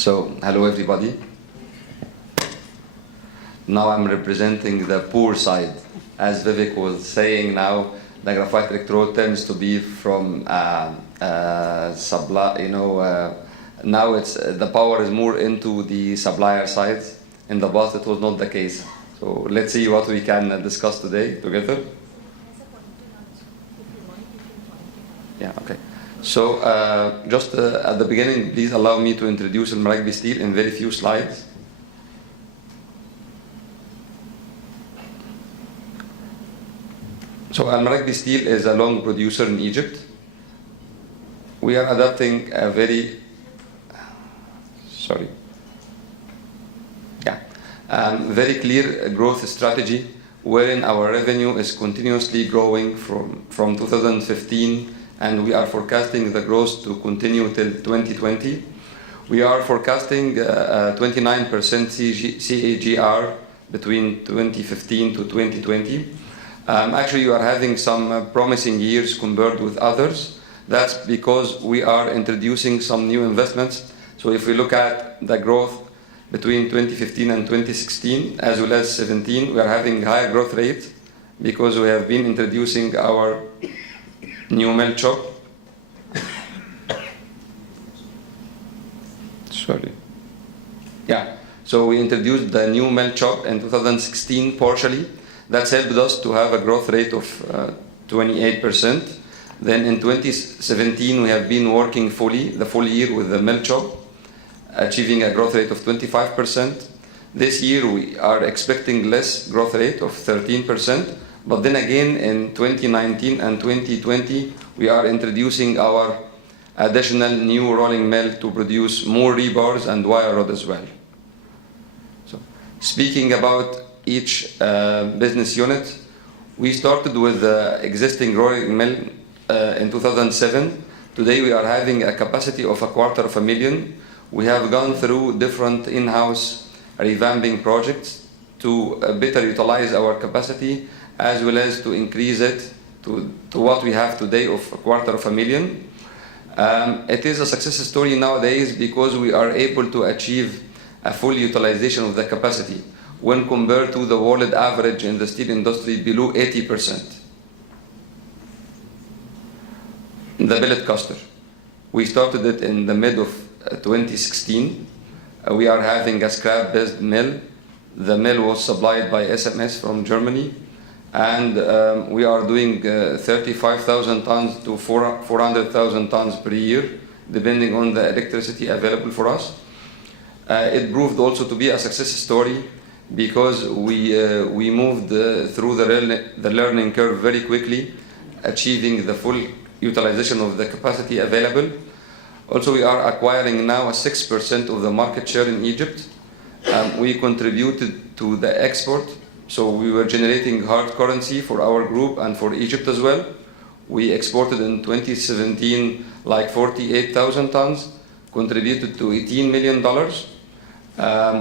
So, hello everybody. Now I'm representing the poor side. As Vivek was saying now, the graphite electrode tends to be from supply, now it's the power is more into the supplier side. In the past it was not the case. So let's see what we can discuss today together. Yeah, okay. So just at the beginning, please allow me to introduce Marakby steel in very few slides. So Marakby steel is a long producer in Egypt. We are adopting a very very clear growth strategy wherein our revenue is continuously growing from 2015, and we are forecasting the growth to continue till 2020. We are forecasting 29% CAGR between 2015 to 2020. Actually, you are having some promising years compared with others. That's because we are introducing some new investments. So if we look at the growth between 2015 and 2016, as well as 2017, we are having higher growth rate because we have been introducing our new melt shop. So we introduced the new melt shop in 2016 partially. That's helped us to have a growth rate of 28%. Then in 2017, we have been working the full year with the melt shop, achieving a growth rate of 25%. This year, we are expecting less growth rate of 13%. But then again, in 2019 and 2020, we are introducing our additional new rolling mill to produce more rebars and wire rod as well. So, speaking about each business unit, we started with the existing rolling mill in 2007. Today we are having a capacity of 250,000. We have gone through different in-house revamping projects to better utilize our capacity, as well as to increase it to what we have today of 250,000. It is a success story nowadays because we are able to achieve a full utilization of the capacity when compared to the world average in the steel industry below 80%. The billet caster. We started it in the mid of 2016. We are having a scrap-based mill. The mill was supplied by SMS from Germany, and we are doing 35,000 tons to 400,000 tons per year, depending on the electricity available for us. It proved also to be a success story because we moved through the learning curve very quickly, achieving the full utilization of the capacity available. Also, we are acquiring now a 6% of the market share in Egypt. We contributed to the export, so we were generating hard currency for our group and for Egypt as well. We exported in 2017 like 48,000 tons, contributed to $18 million.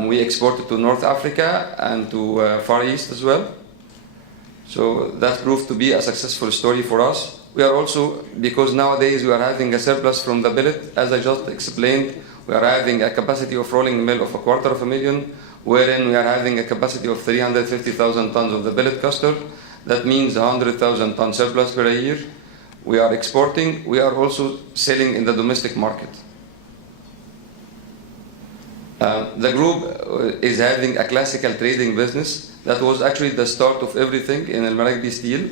We exported to North Africa and to Far East as well. So that proved to be a successful story for us. We are also, because nowadays we are having a surplus from the billet, as I just explained, we are having a capacity of rolling mill of 250,000, wherein we are having a capacity of 350,000 tons of the billet caster. That means 100,000 ton surplus per year. We are exporting. We are also selling in the domestic market. The group is having a classical trading business. That was actually the start of everything in Marakby Steel.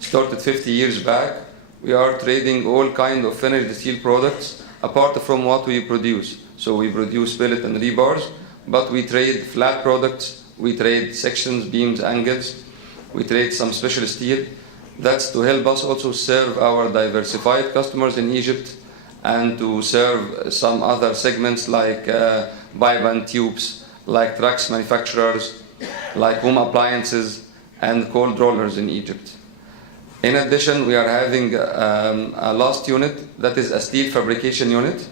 Started 50 years back. We are trading all kinds of finished steel products apart from what we produce. So we produce billet and rebars, but we trade flat products, we trade sections, beams, angles, we trade some special steel. That's to help us also serve our diversified customers in Egypt and to serve some other segments like pipe and tubes, like trucks manufacturers, like home appliances and cold rollers in Egypt. In addition, we are having a last unit that is a steel fabrication unit,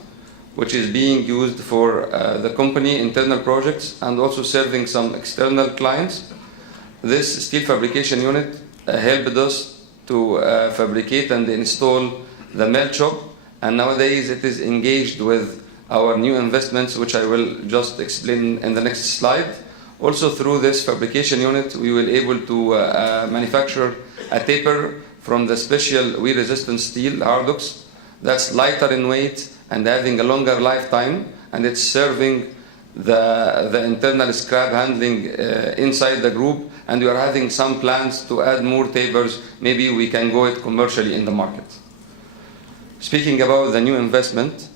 which is being used for the company internal projects and also serving some external clients. This steel fabrication unit helped us to fabricate and install the melt shop, and nowadays it is engaged with our new investments, which I will just explain in the next slide. Also through this fabrication unit, we will able to manufacture a taper from the special wear-resistant steel Hardox that's lighter in weight and having a longer lifetime, and it's serving the internal scrap handling inside the group, and we are having some plans to add more tapers. Maybe we can go it commercially in the market. Speaking about the new investment,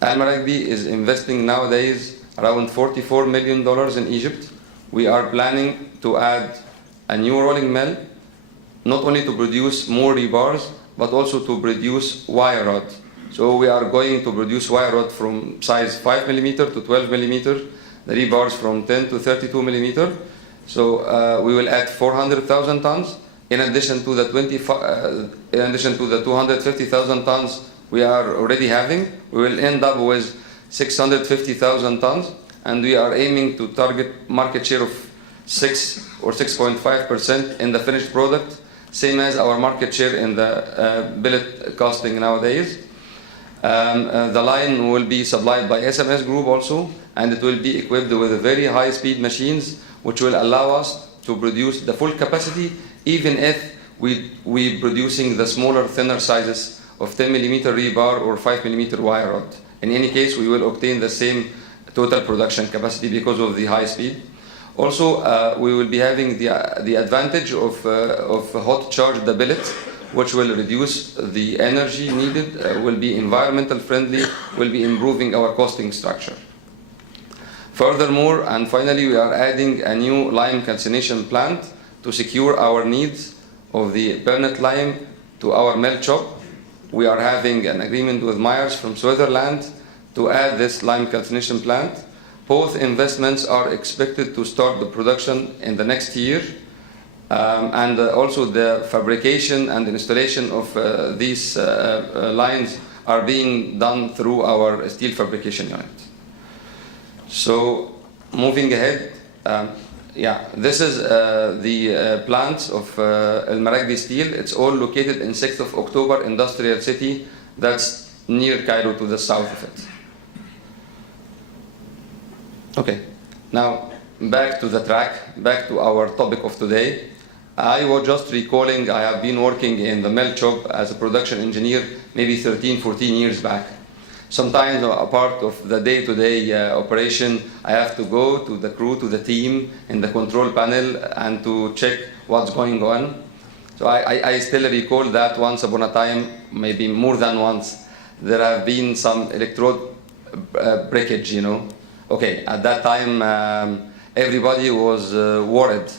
Marakby is investing nowadays around $44 million in Egypt. We are planning to add a new rolling mill, not only to produce more rebars, but also to produce wire rod. So we are going to produce wire rod from size 5 millimeter to 12 millimeter, the rebars from 10 to 32 millimeter. So we will add 400,000 tons in addition to the 250,000 tons we are already having. We will end up with 650,000 tons, and we are aiming to target market share of 6 or 6.5% in the finished product, same as our market share in the billet casting nowadays. The line will be supplied by SMS Group also, and it will be equipped with very high-speed machines, which will allow us to produce the full capacity, even if we producing the smaller, thinner sizes of 10 millimeter rebar or 5 millimeter wire rod. In any case, we will obtain the same total production capacity because of the high speed. Also, we will be having the advantage of hot charge the billet, which will reduce the energy needed, will be environmental friendly, will be improving our costing structure. Furthermore, and finally, we are adding a new lime calcination plant to secure our needs of the permanent lime to our melt shop. We are having an agreement with Myers from Switzerland to add this lime calcination plant. Both investments are expected to start the production in the next year. And also the fabrication and installation of these lines are being done through our steel fabrication unit. So moving ahead, this is the plants of El Marakby Steel. It's all located in 6th of October Industrial City, that's near Cairo to the south of it. Okay, now back to the track, back to our topic of today. I was just recalling I have been working in the melt shop as a production engineer maybe 13, 14 years back. Sometimes a part of the day-to-day operation, I have to go to the crew, to the team in the control panel and to check what's going on. So I still recall that once upon a time, maybe more than once, there have been some electrode breakage, you know. Okay, at that time, everybody was worried,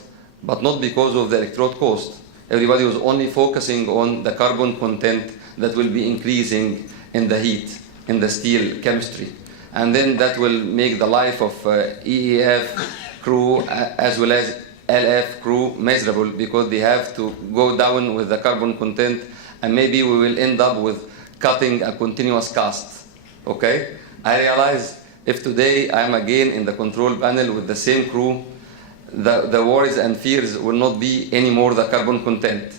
but not because of the electrode cost. Everybody was only focusing on the carbon content that will be increasing in the heat, in the steel chemistry. And then that will make the life of EAF crew as well as LF crew miserable, because they have to go down with the carbon content, and maybe we will end up with cutting a continuous cast. Okay? I realize if today I am again in the control panel with the same crew, the worries and fears will not be anymore the carbon content.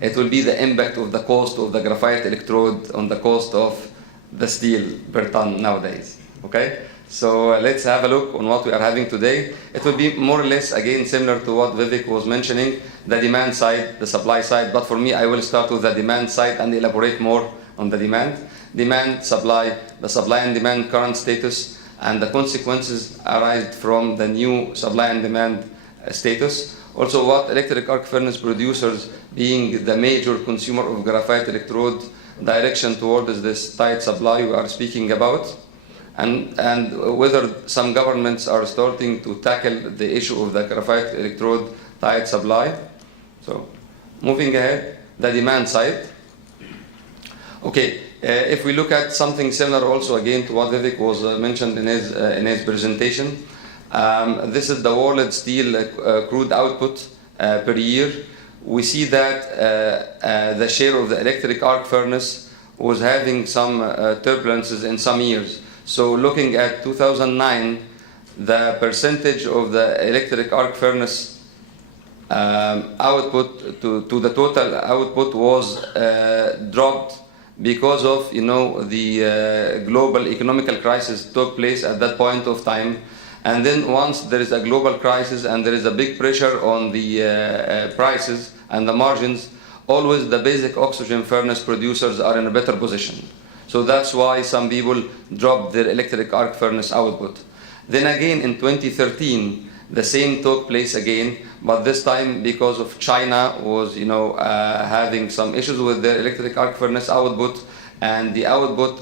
It will be the impact of the cost of the graphite electrode on the cost of the steel per ton nowadays. Okay? So let's have a look on what we are having today. It will be more or less again similar to what Vivek was mentioning, the demand side, the supply side, but for me I will start with the demand side and elaborate more on the demand. Demand, supply, the supply and demand current status, and the consequences arised from the new supply and demand status. Also what electric arc furnace producers, being the major consumer of graphite electrode, direction towards this tight supply we are speaking about, and whether some governments are starting to tackle the issue of the graphite electrode tight supply. So moving ahead, the demand side. Okay, if we look at something similar also again to what Vivek was mentioned in his presentation, this is the world steel crude output per year. We see that the share of the electric arc furnace was having some turbulences in some years. So looking at 2009, the percentage of the electric arc furnace output to the total output was dropped because of, the global economical crisis took place at that point of time. And then once there is a global crisis and there is a big pressure on the prices and the margins, always the basic oxygen furnace producers are in a better position. So that's why some people dropped their electric arc furnace output. Then again in 2013, the same took place again, but this time because of China was, having some issues with their electric arc furnace output, and the output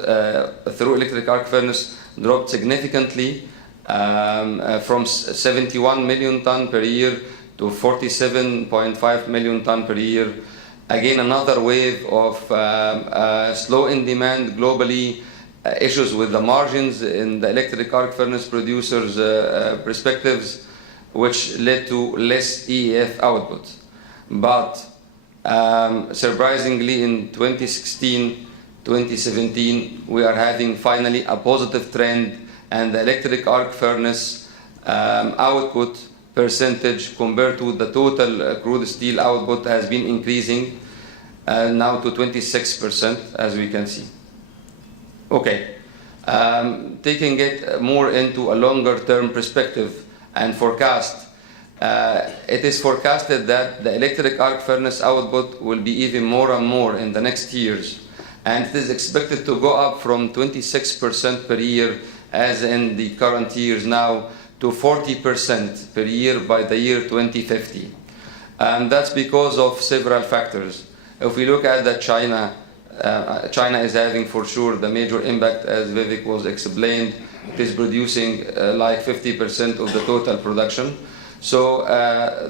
through electric arc furnace dropped significantly from 71 million ton per year to 47.5 million ton per year. Again, another wave of slow in demand globally, issues with the margins in the electric arc furnace producers' perspectives, which led to less EAF output. But surprisingly, in 2016, 2017, we are having finally a positive trend, and the electric arc furnace output percentage compared to the total crude steel output has been increasing now to 26%, as we can see. Okay, taking it more into a longer term perspective and forecast, it is forecasted that the electric arc furnace output will be even more and more in the next years, and it is expected to go up from 26% per year as in the current years now to 40% per year by the year 2050. And that's because of several factors. If we look at that China is having for sure the major impact, as Vivek was explained. It is producing like 50% of the total production. So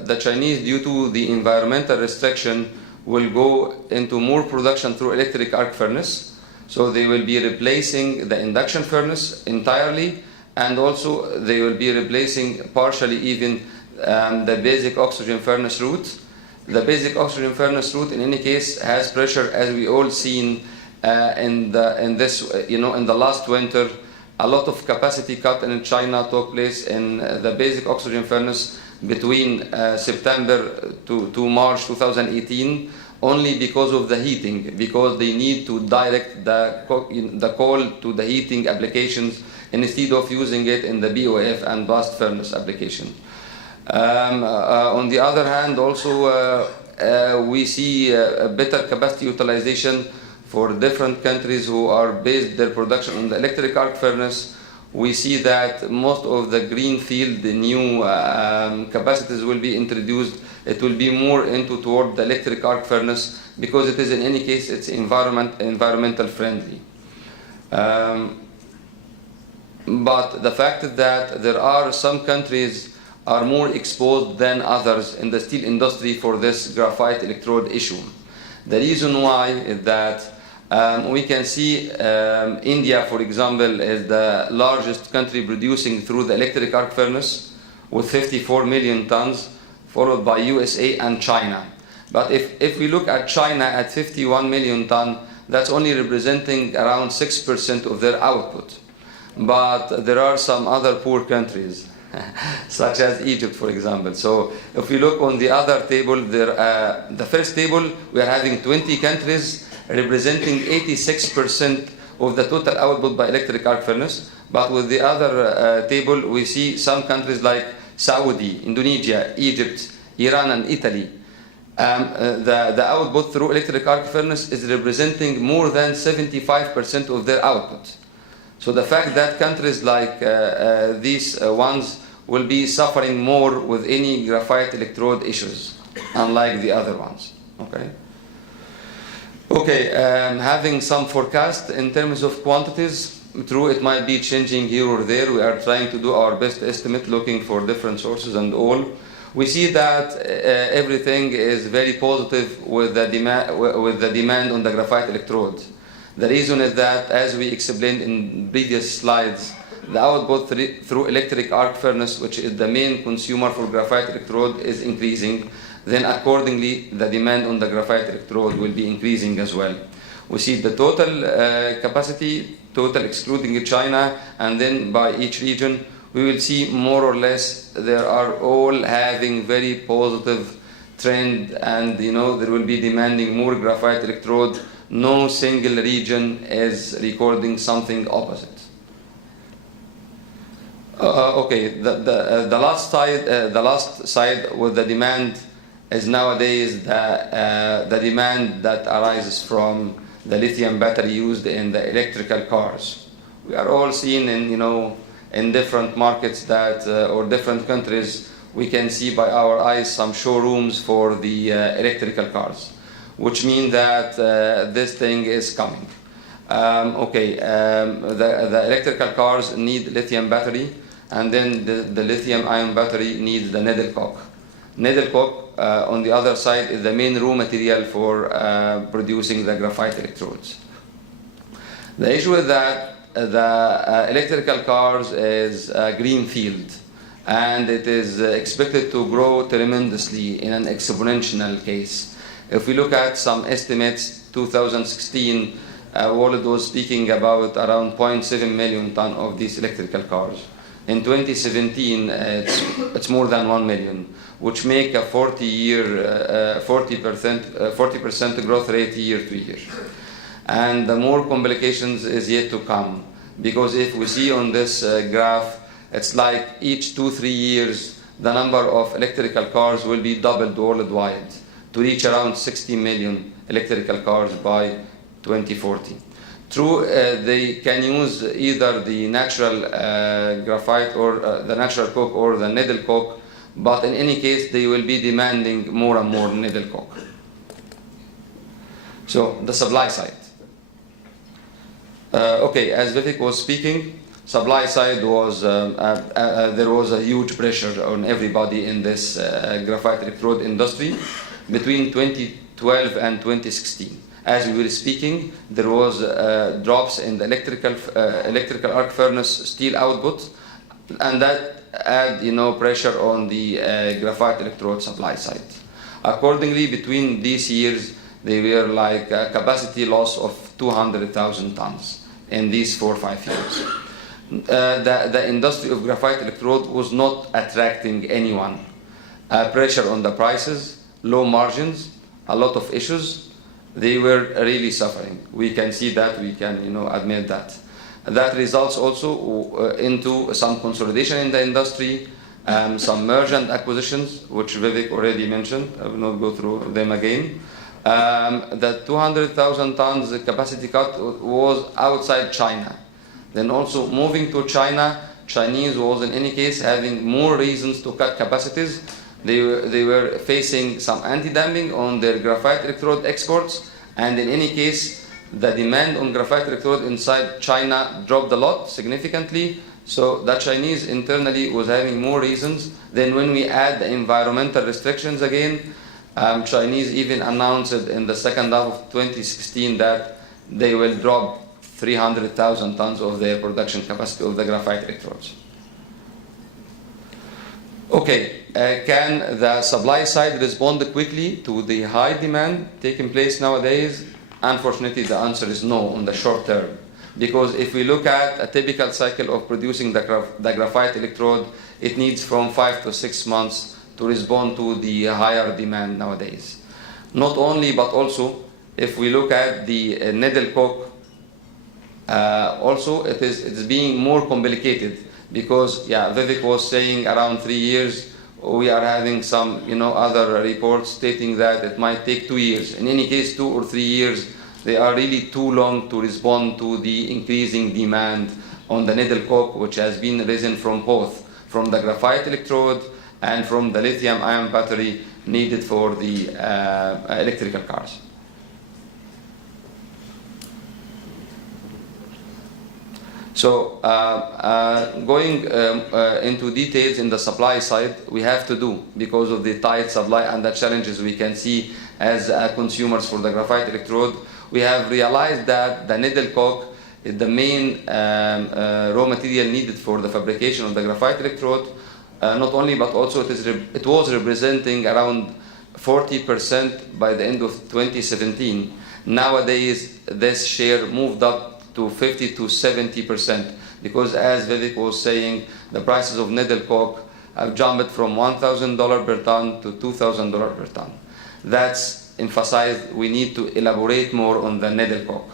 the Chinese, due to the environmental restriction, will go into more production through electric arc furnace. So they will be replacing the induction furnace entirely, and also they will be replacing partially even the basic oxygen furnace route. The basic oxygen furnace route, in any case, has pressure, as we all seen in the last winter. A lot of capacity cut in China took place in the basic oxygen furnace between September to March 2018, only because of the heating, because they need to direct the coal to the heating applications instead of using it in the BOF and blast furnace application. On the other hand, also we see a better capacity utilization for different countries who are based their production on the electric arc furnace. We see that most of the greenfield, the new capacities will be introduced. It will be more toward the electric arc furnace because it is, in any case, it's environmental friendly. But the fact that there are some countries are more exposed than others in the steel industry for this graphite electrode issue. The reason why is that we can see India, for example, is the largest country producing through the electric arc furnace with 54 million tons, followed by USA and China. But if we look at China at 51 million tons, that's only representing around 6% of their output. But there are some other poor countries, such as Egypt, for example. So if we look on the other table, the first table, we are having 20 countries representing 86% of the total output by electric arc furnace. But with the other table, we see some countries like Saudi, Indonesia, Egypt, Iran, and Italy. The output through electric arc furnace is representing more than 75% of their output. So the fact that countries like these ones will be suffering more with any graphite electrode issues, unlike the other ones. Okay, having some forecast in terms of quantities. True, it might be changing here or there. We are trying to do our best estimate, looking for different sources and all. We see that everything is very positive with the demand on the graphite electrode. The reason is that, as we explained in previous slides, the output through electric arc furnace, which is the main consumer for graphite electrode, is increasing. Then accordingly, the demand on the graphite electrode will be increasing as well. We see the total capacity, total excluding China, and then by each region, we will see more or less they are all having very positive trend, and there will be demanding more graphite electrode no single region is recording something opposite. Okay, the last side with the demand is nowadays the demand that arises from the lithium battery used in the electrical cars. We are all seeing in different markets that or different countries, we can see by our eyes some showrooms for the electrical cars, which means that this thing is coming. The electrical cars need lithium battery, and then the lithium ion battery needs the needle coke. Needle coke, on the other side, is the main raw material for producing the graphite electrodes. The issue with that, the electrical cars is a green field, and it is expected to grow tremendously in an exponential case. If we look at some estimates, 2016, World was speaking about around 0.7 million tons of these electrical cars. In 2017, it's more than 1 million, which make a 40% growth rate year to year. And the more complications is yet to come, because if we see on this graph, it's like each 2-3 years, the number of electrical cars will be doubled worldwide to reach around 60 million electrical cars by 2040. True, they can use either the natural graphite or the natural coke or the needle coke, but in any case, they will be demanding more and more needle coke. So the supply side. As Vivek was speaking, supply side was there was a huge pressure on everybody in this graphite electrode industry between 2012 and 2016. As we were speaking, there was drops in the electrical arc furnace steel output, and that add pressure on the graphite electrode supply side. Accordingly, between these years, they were like a capacity loss of 200,000 tons in these 4 or 5 years. The industry of graphite electrode was not attracting anyone. Pressure on the prices, low margins, a lot of issues. They were really suffering. We can see that, we can admit that. That results also into some consolidation in the industry, some merger and acquisitions, which Vivek already mentioned. I will not go through them again. The 200,000 tons capacity cut was outside China. Then also moving to China, Chinese was in any case having more reasons to cut capacities. They were facing some anti-dumping on their graphite electrode exports, and in any case, the demand on graphite electrode inside China dropped a lot, significantly. So the Chinese internally was having more reasons. Then when we add the environmental restrictions again, Chinese even announced in the second half of 2016 that they will drop 300,000 tons of their production capacity of the graphite electrodes. Can the supply side respond quickly to the high demand taking place nowadays? Unfortunately, the answer is no on the short term. Because if we look at a typical cycle of producing the graphite electrode, it needs from 5 to 6 months to respond to the higher demand nowadays. Not only, but also, if we look at the needle coke, also it is being more complicated. Because Vivek was saying around 3 years, we are having some other reports stating that it might take 2 years. In any case, 2 or 3 years, they are really too long to respond to the increasing demand on the needle coke, which has been risen from both, from the graphite electrode and from the lithium ion battery needed for the electrical cars. So going into details in the supply side, we have to do because of the tight supply and the challenges we can see as consumers for the graphite electrode. We have realized that the needle coke is the main raw material needed for the fabrication of the graphite electrode. Not only, but also it was representing around 40% by the end of 2017. Nowadays, this share moved up to 50 to 70%, because as Vivek was saying, the prices of needle coke have jumped from $1,000 per ton to $2,000 per ton. That's emphasized, we need to elaborate more on the needle coke.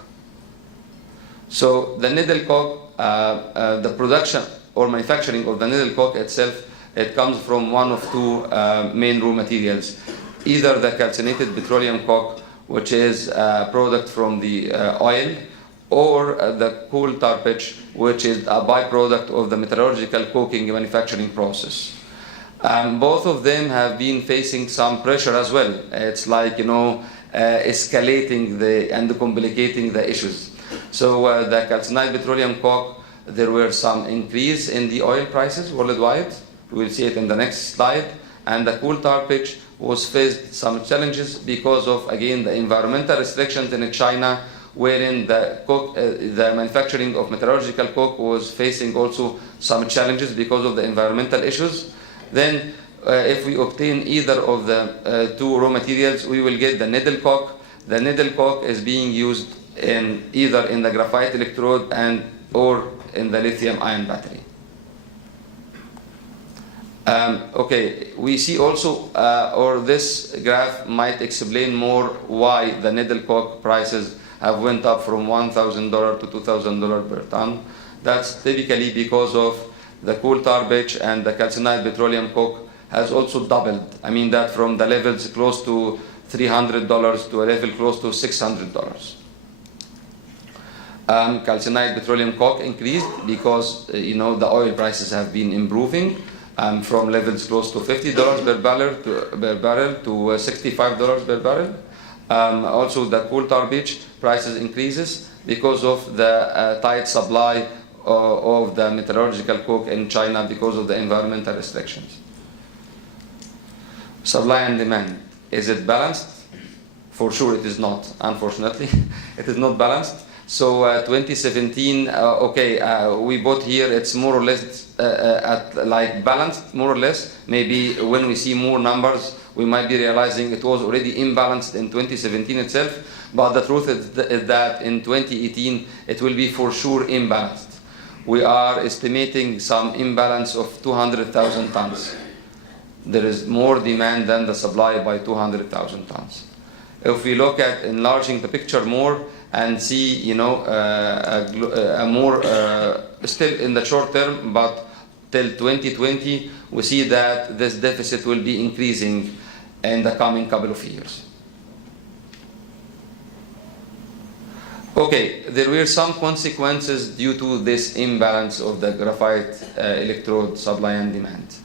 So the needle coke, the production or manufacturing of the needle coke itself, it comes from one of two main raw materials. Either the calcinated petroleum coke, which is a product from the oil, or the coal tar pitch, which is a byproduct of the metallurgical coking manufacturing process. Both of them have been facing some pressure as well. It's like, escalating and complicating the issues. So the calcined petroleum coke, there were some increase in the oil prices worldwide. We'll see it in the next slide. And the coal tar pitch was faced some challenges because of, again, the environmental restrictions in China, wherein the manufacturing of metallurgical coke was facing also some challenges because of the environmental issues. Then, if we obtain either of the two raw materials, we will get the needle coke. The needle coke is being used either in the graphite electrode or in the lithium-ion battery. We see also, or this graph might explain more why the needle coke prices have went up from $1,000 to $2,000 per ton. That's typically because of the coal tar pitch and the calcined petroleum coke has also doubled. I mean that from the levels close to $300 to a level close to $600. Calcined petroleum coke increased because the oil prices have been improving from levels close to $50 per barrel to $65 per barrel. Also, the coal tar pitch prices increases because of the tight supply of the metallurgical coke in China because of the environmental restrictions. Supply and demand, is it balanced? For sure it is not, unfortunately. It is not balanced. So 2017, we bought here, it's more or less balanced, more or less. Maybe when we see more numbers, we might be realizing it was already imbalanced in 2017 itself. But the truth is that in 2018, it will be for sure imbalanced. We are estimating some imbalance of 200,000 tons. There is more demand than the supply by 200,000 tons. If we look at enlarging the picture more and see, a more still in the short term, but till 2020, we see that this deficit will be increasing in the coming couple of years. There were some consequences due to this imbalance of the graphite electrode supply and demand.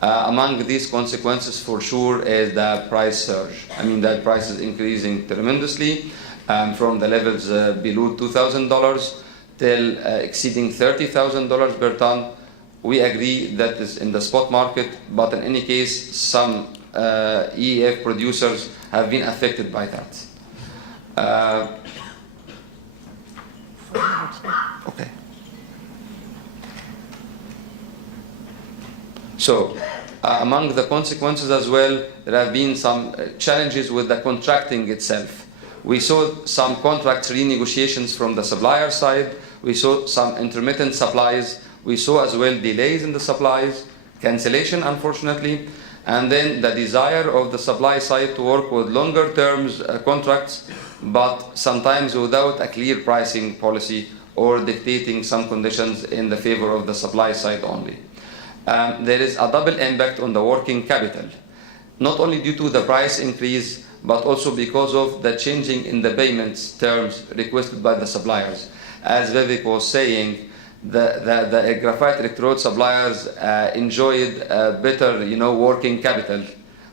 Among these consequences, for sure, is the price surge. I mean, that price is increasing tremendously from the levels below $2,000 till exceeding $30,000 per ton. We agree that is in the spot market, but in any case, some EAF producers have been affected by that. So, among the consequences as well, there have been some challenges with the contracting itself. We saw some contract renegotiations from the supplier side. We saw some intermittent supplies. We saw as well delays in the supplies, cancellation, unfortunately, and then the desire of the supply side to work with longer terms contracts, but sometimes without a clear pricing policy or dictating some conditions in the favor of the supply side only. There is a double impact on the working capital, not only due to the price increase, but also because of the changing in the payments terms requested by the suppliers. As Vivek was saying, the graphite electrode suppliers enjoyed better, working capital,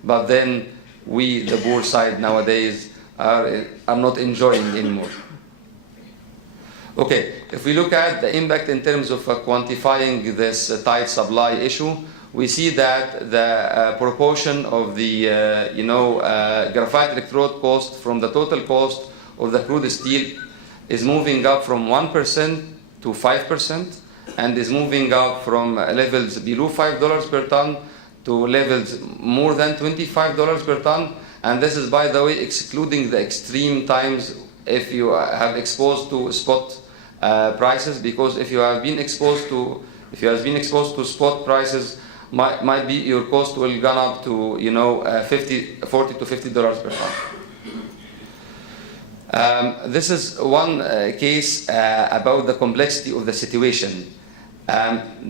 but then we, the poor side nowadays, are not enjoying anymore. If we look at the impact in terms of quantifying this tight supply issue, we see that the proportion of the graphite electrode cost from the total cost of the crude steel is moving up from 1% to 5%, and is moving up from levels below $5 per ton to levels more than $25 per ton. And this is, by the way, excluding the extreme times if you have exposed to spot prices, because if you have been exposed to spot prices, might be your cost will gone up to $40 to $50 per ton. This is one case about the complexity of the situation.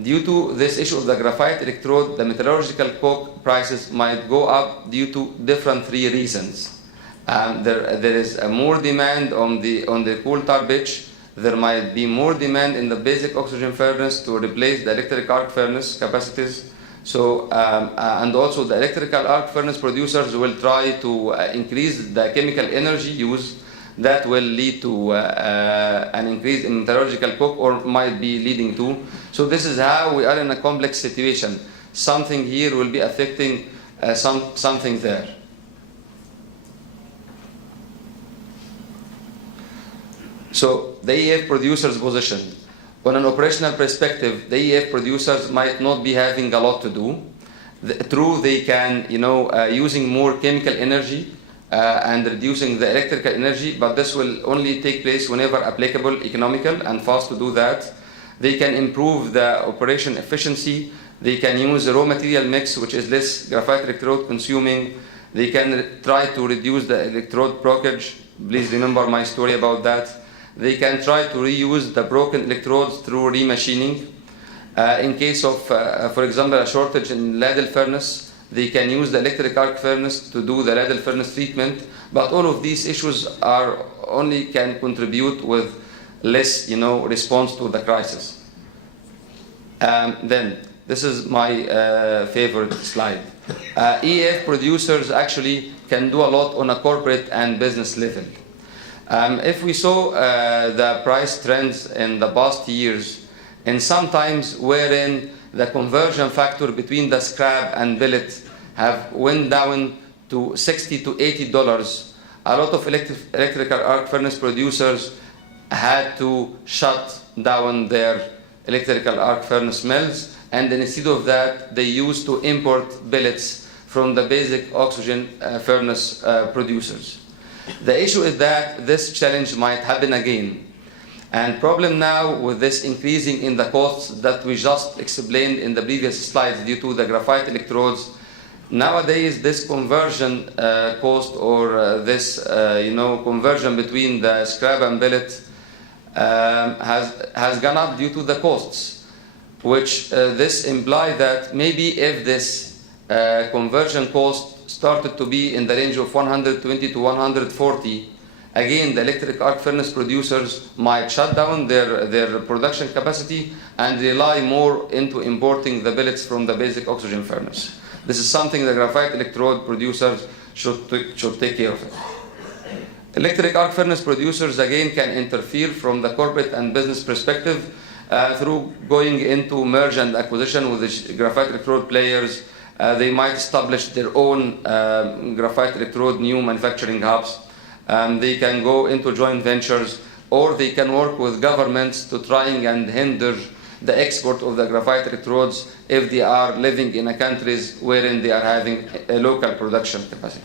Due to this issue of the graphite electrode, the metallurgical coke prices might go up due to different three reasons. There is more demand on the coal tar pitch. There might be more demand in the basic oxygen furnace to replace the electric arc furnace capacities. So, and also the electrical arc furnace producers will try to increase the chemical energy use. That will lead to an increase in metallurgical coke, or might be leading to. So this is how we are in a complex situation. Something here will be affecting something there. So the EAF producers' position. On an operational perspective, the EAF producers might not be having a lot to do. True, they can, using more chemical energy and reducing the electrical energy, but this will only take place whenever applicable, economical, and fast to do that. They can improve the operation efficiency. They can use a raw material mix, which is less graphite electrode consuming. They can try to reduce the electrode blockage. Please remember my story about that. They can try to reuse the broken electrodes through remachining. In case of, for example, a shortage in ladle furnace, they can use the electric arc furnace to do the ladle furnace treatment. But all of these issues only can contribute with less, response to the crisis. Then, this is my favorite slide. EAF producers actually can do a lot on a corporate and business level. If we saw the price trends in the past years, and sometimes wherein the conversion factor between the scrap and billet have went down to $60 to $80, a lot of electrical arc furnace producers had to shut down their electrical arc furnace mills, and instead of that, they used to import billets from the basic oxygen furnace producers. The issue is that this challenge might happen again. And problem now with this increasing in the costs that we just explained in the previous slides due to the graphite electrodes, nowadays this conversion cost, or this conversion between the scrap and billet has gone up due to the costs, which this implies that maybe if this conversion cost started to be in the range of 120 to 140, again the electric arc furnace producers might shut down their production capacity and rely more into importing the billets from the basic oxygen furnace. This is something the graphite electrode producers should take care of it. Electric arc furnace producers again can interfere from the corporate and business perspective through going into merge and acquisition with the graphite electrode players. They might establish their own graphite electrode new manufacturing hubs. They can go into joint ventures, or they can work with governments to try and hinder the export of the graphite electrodes if they are living in countries wherein they are having a local production capacity.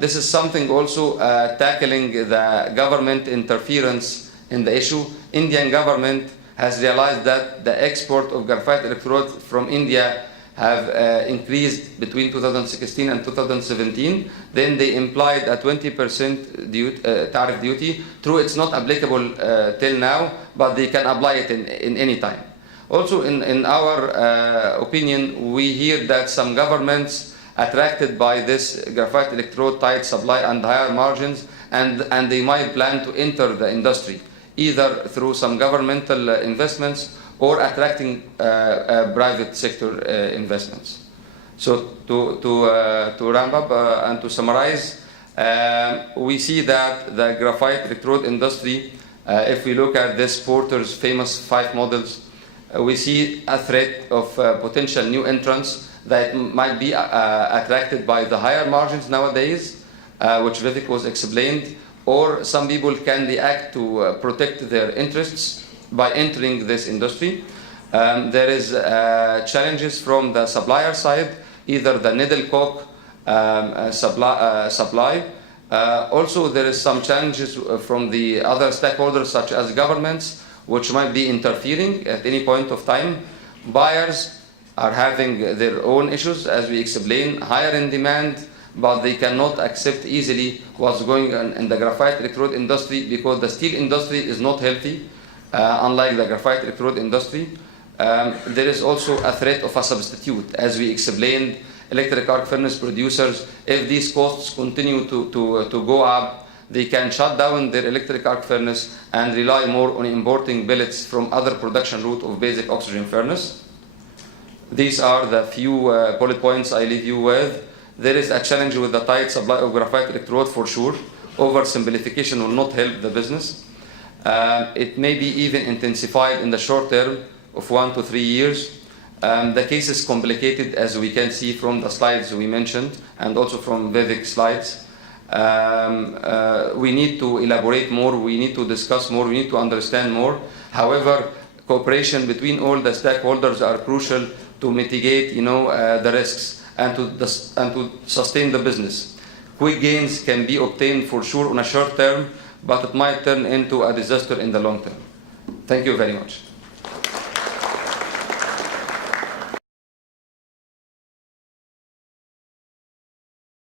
This is something also tackling the government interference in the issue. Indian government has realized that the export of graphite electrodes from India have increased between 2016 and 2017. Then they implied a 20% tariff duty. True, it's not applicable till now, but they can apply it in any time. Also, in our opinion, we hear that some governments attracted by this graphite electrode tight supply and higher margins, and they might plan to enter the industry, either through some governmental investments or attracting private sector investments. So to ramp up and to summarize, we see that the graphite electrode industry, if we look at this Porter's famous 5 models, we see a threat of potential new entrants that might be attracted by the higher margins nowadays, which Vivek was explained, or some people can react to protect their interests by entering this industry. There is challenges from the supplier side, either the needle coke supply. Also, there is some challenges from the other stakeholders, such as governments, which might be interfering at any point of time. Buyers are having their own issues, as we explained, higher in demand, but they cannot accept easily what's going on in the graphite electrode industry, because the steel industry is not healthy, unlike the graphite electrode industry. There is also a threat of a substitute. As we explained, electric arc furnace producers, if these costs continue to go up, they can shut down their electric arc furnace and rely more on importing billets from other production route of basic oxygen furnace. These are the few bullet points I leave you with. There is a challenge with the tight supply of graphite electrode for sure. Oversimplification will not help the business. It may be even intensified in the short term of 1 to 3 years. The case is complicated, as we can see from the slides we mentioned, and also from Vivek's slides. We need to elaborate more, we need to discuss more, we need to understand more. However, cooperation between all the stakeholders are crucial to mitigate, the risks and to sustain the business. Quick gains can be obtained for sure on a short term, but it might turn into a disaster in the long term. Thank you very much.